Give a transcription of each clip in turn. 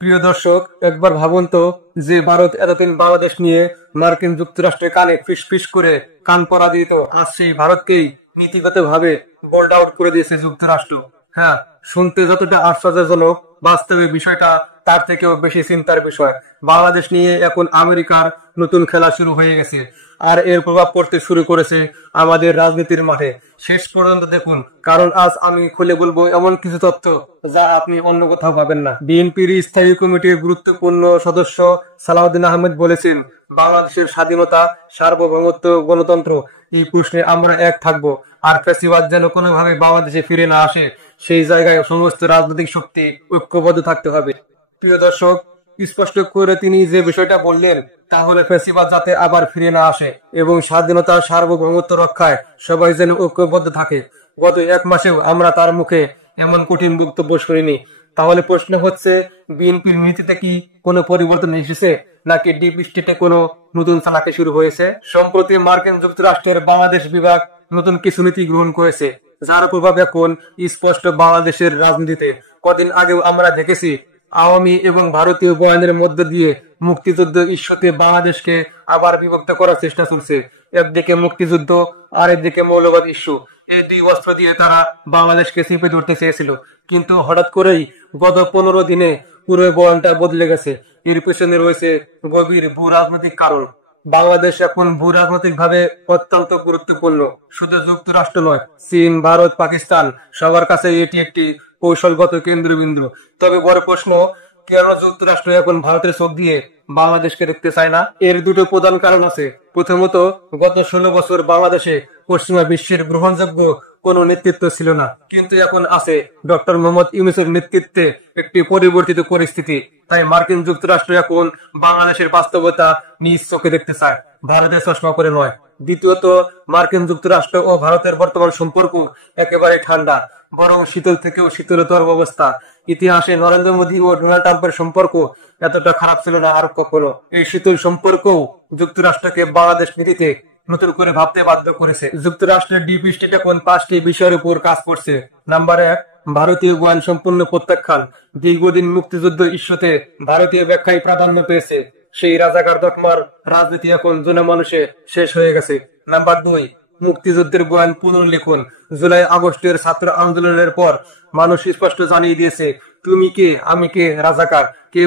প্রিয় দর্শক, একবার ভাবুন তো, যে ভারত এতদিন বাংলাদেশ নিয়ে মার্কিন যুক্তরাষ্ট্রের কানে ফিস ফিস করে কান পরা দিত, আজ সেই ভারতকেই নীতিগতভাবে বোল্ড আউট করে দিয়েছে যুক্তরাষ্ট্র। হ্যাঁ, শুনতে যতটা আশ্চর্যজনক, বাস্তবে বিষয়টা তার থেকেও বেশি চিন্তার বিষয়। বাংলাদেশ নিয়ে এখন আমেরিকার নতুন খেলা শুরু হয়ে গেছে, আর এর প্রভাব পড়তে শুরু করেছে আমাদের রাজনীতির মাঠে। শেষ পর্যন্ত দেখুন, কারণ আজ আমি খুলে বলবো এমন কিছু তথ্য যা আপনি অন্য কোথাও পাবেন না। বিএনপির স্থায়ী কমিটির গুরুত্বপূর্ণ সদস্য সালাউদ্দিন আহমেদ বলেছেন, বাংলাদেশের স্বাধীনতা, সার্বভৌমত্ব, গণতন্ত্র এই প্রশ্নে আমরা এক থাকবো, আর ফ্যাসিবাদ যেন কোনোভাবে বাংলাদেশে ফিরে না আসে সেই জায়গায় সমস্ত রাজনৈতিক শক্তি ঐক্যবদ্ধ থাকতে হবে। প্রিয় দর্শক, স্পষ্ট করে তিনি যে বিষয়টা বললেন, তাহলে ফ্যাসিবাদ যাতে আবার ফিরে না আসে এবং স্বাধীনতার সার্বভৌমত্ব রক্ষায় সবাই যেন ঐক্যবদ্ধ থাকে। গত এক মাসেও আমরা তার মুখে এমন কঠিন বক্তব্য শুনিনি। তাহলে প্রশ্ন হচ্ছে, বিএনপির নীতিতে কি কোনো পরিবর্তন এসেছে, নাকি ডিপ স্টেটে কোনো নতুন চালাকি শুরু হয়েছে? সম্প্রতি মার্কিন যুক্তরাষ্ট্রের বাংলাদেশ বিভাগ নতুন কিছু নীতি গ্রহণ করেছে, যার প্রভাব এখন স্পষ্ট বাংলাদেশের রাজনীতিতে। কদিন আগেও আমরা দেখেছি, আওয়ামী এবং ভারতীয় বয়ানের মধ্য দিয়ে মুক্তিযুদ্ধ ইস্যুতে বাংলাদেশকে আবার বিভক্ত করার চেষ্টা চলছে। একদিকে মুক্তিযুদ্ধ, আর একদিকে মৌলবাদ ইস্যু, এই দুই অস্ত্র দিয়ে তারা বাংলাদেশকে চেপে ধরতে চেয়েছিল। কিন্তু হঠাৎ করেই গত 15 দিনে পুরো বয়ানটা বদলে গেছে। এর পেছনে রয়েছে গভীর ভূ রাজনৈতিক কারণ। বাংলাদেশ এখন ভূ রাজনৈতিক ভাবে অত্যন্ত গুরুত্বপূর্ণ। শুধু যুক্তরাষ্ট্র নয়, চীন, ভারত, পাকিস্তান সবার কাছে এটি একটি কৌশলগত কেন্দ্রবিন্দু। তবে বড় প্রশ্ন, কেন যুক্তরাষ্ট্র এখন ভারতের চোখ দিয়ে বাংলাদেশকে দেখতে চায় না? এর দুটো প্রধান কারণ আছে। প্রথমত, গত 16 বছর বাংলাদেশে পশ্চিমা বিশ্বের গ্রহণযোগ্য কোনো নেতৃত্ব ছিল না, কিন্তু এখন আছে ডক্টর মোহাম্মদ ইউনূসের নেতৃত্বে একটি পরিবর্তিত পরিস্থিতি। তাই মার্কিন যুক্তরাষ্ট্র এখন বাংলাদেশের বাস্তবতা নিজ চোখে দেখতে চায়, ভারতের চশমা করে নয়। দ্বিতীয়ত, মার্কিন যুক্তরাষ্ট্র ও ভারতের বর্তমান সম্পর্ক একেবারে ঠান্ডা, বরং শীতল থেকেও শীতলতর অবস্থা। ইতিহাসে নরেন্দ্র মোদী ও ডোনাল্ড ট্রাম্পের সম্পর্ক এতটা খারাপ ছিল না আর কখনো। এই শীতল সম্পর্কও যুক্তরাষ্ট্রকে বাংলাদেশ নীতিতে নতুন করে ভাবতে বাধ্য করেছে। যুক্তরাষ্ট্রের ডিপ স্টেট এখন 5টি বিষয়ের উপর কাজ করছে। নাম্বার 1, ভারতীয় বয়ান সম্পূর্ণ প্রত্যাখ্যান। দীর্ঘদিন মুক্তিযুদ্ধ ইস্যুতে ভারতীয় ব্যাখ্যাই প্রাধান্য পেয়েছে। সেই রাজাকার দখমার রাজনীতি এখন জনমানুষে শেষ হয়ে গেছে। নাম্বার 2, মুক্তিযুদ্ধের বয়ান পুনর্লিখন। জুলাই আগস্টের ছাত্র আন্দোলনের পর মানুষ স্পষ্ট জানিয়ে দিয়েছে, তুমি কে, আমি কে, রাজাকার কে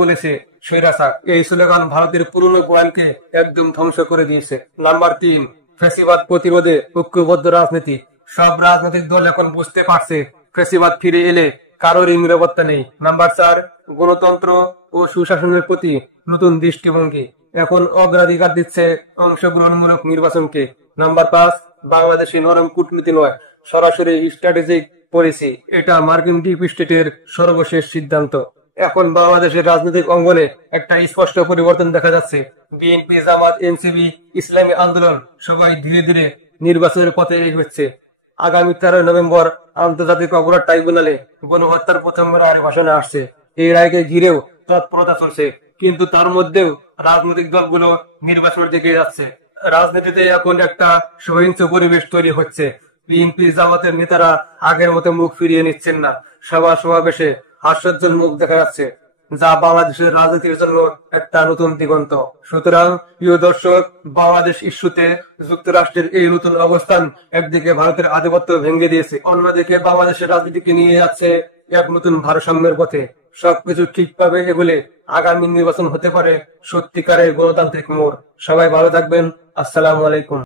বলেছে স্বৈরাচার। এই স্লোগান ভারতের পুরনো বয়ানকে একদম ধ্বংস করে দিয়েছে। নাম্বার 3, ফ্যাসিবাদ প্রতিরোধে ঐক্যবদ্ধ রাজনীতি। সব রাজনৈতিক দল এখন বুঝতে পারছে, ফ্যাসিবাদ ফিরে এলে কারোরই নিরাপত্তা নেই। নাম্বার 4, গণতন্ত্র ও সুশাসনের প্রতি নতুন দৃষ্টিভঙ্গি। এখন অগ্রাধিকার দিচ্ছে অংশগ্রহণমূলক নির্বাচনকে। নাম্বার 5, বাংলাদেশে নরম কূটনীতি নয়, সরাসরি স্ট্র্যাটেজিক পলিসি। এটা মার্কিন ডিপ স্টেটের সর্বশেষ সিদ্ধান্ত। এখন বাংলাদেশের রাজনৈতিক অঙ্গনে একটা স্পষ্ট পরিবর্তন দেখা যাচ্ছে। বিএনপি, জামাত, এনসিপি, ইসলামী আন্দোলন সবাই ধীরে ধীরে নির্বাচনের পথে এগোচ্ছে। আগামী 13 নভেম্বর আন্তর্জাতিক অপরাধ ট্রাইব্যুনালে গণহত্যার প্রথম রায়ের ঘোষণা আসছে। এই রায়কে ঘিরেও তৎপরতা চলছে, কিন্তু তার মধ্যেও রাজনৈতিক দলগুলো নির্বাচনের দিকে যাচ্ছে। রাজনীতিতে এখন একটা সহিংস পরিবেশ তৈরি হচ্ছে। বিএনপি, জামাতের নেতারা আগের মতো মুখ ফিরিয়ে নিচ্ছেন না। সমাবেশে হাস্যোজ্জ্বল মুখ দেখা যাচ্ছে, যা বাংলাদেশের রাজনীতির জন্য একটা নতুন দিগন্ত। সুতরাং প্রিয় দর্শক, বাংলাদেশ ইস্যুতে যুক্তরাষ্ট্রের এই নতুন অবস্থান একদিকে ভারতের আধিপত্য ভেঙে দিয়েছে, অন্যদিকে বাংলাদেশের রাজনীতিকে নিয়ে যাচ্ছে এক নতুন ভারসাম্যের পথে। সবকিছু ঠিকভাবে এগোলে আগামী নির্বাচন হতে পারে সত্যিকারের গণতান্ত্রিক মোড়। সবাই ভালো থাকবেন। আসসালামু আলাইকুম।